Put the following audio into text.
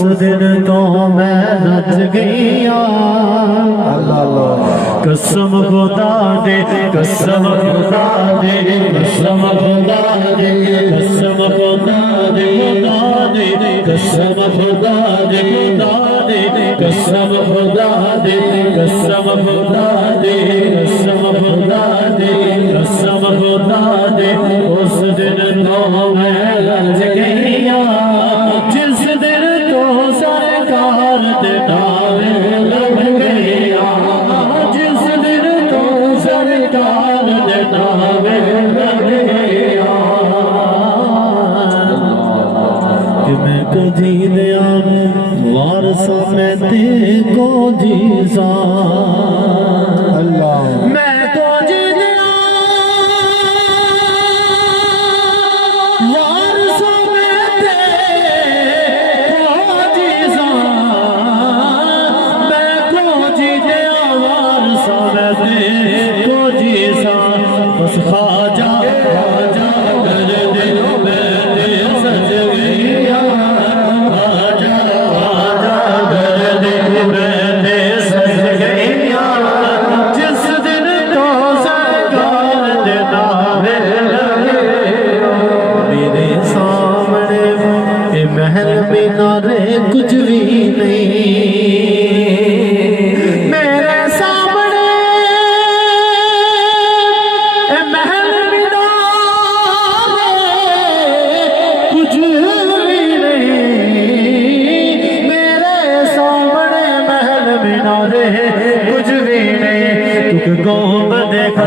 दिन तो मैं रच गईया। कसम खुदा दे, कसम खुदा दे, कसम खुदा दे, कसम खुदा दे, खुदा दे, कसम खुदा दे, खुदा दे, कसम खुदा दे, कसम खुदा दे, कसम खुदा दे, कसम खुदा दे। उस दिन तो मैं रच गईया, जिस दिन तो सरकार दे नावे लग गईया, जिस दिन तो सरकार दे नावे लग गईया। कि मैं कजी दिया वारसा मैं ते को जीसा, मैं को जी दिया वारसा मैं ते को जीसा, मैं को जी दिया वारसा मैं ते को जीसा। बस खाजा खाजा कर दे मैं ते सज गईया, खाजा खाजा कर दे मैं ते सज गईया। जिस दिन तो सरकार दे नावे लगे, मेरे सामने ये महल मीनारे कुछ भी नहीं, मेरे सामने ये महल मीनारे कुछ भी नहीं, मेरे सामने महल मीनारे कुछ भी नहीं। तू कौम देखा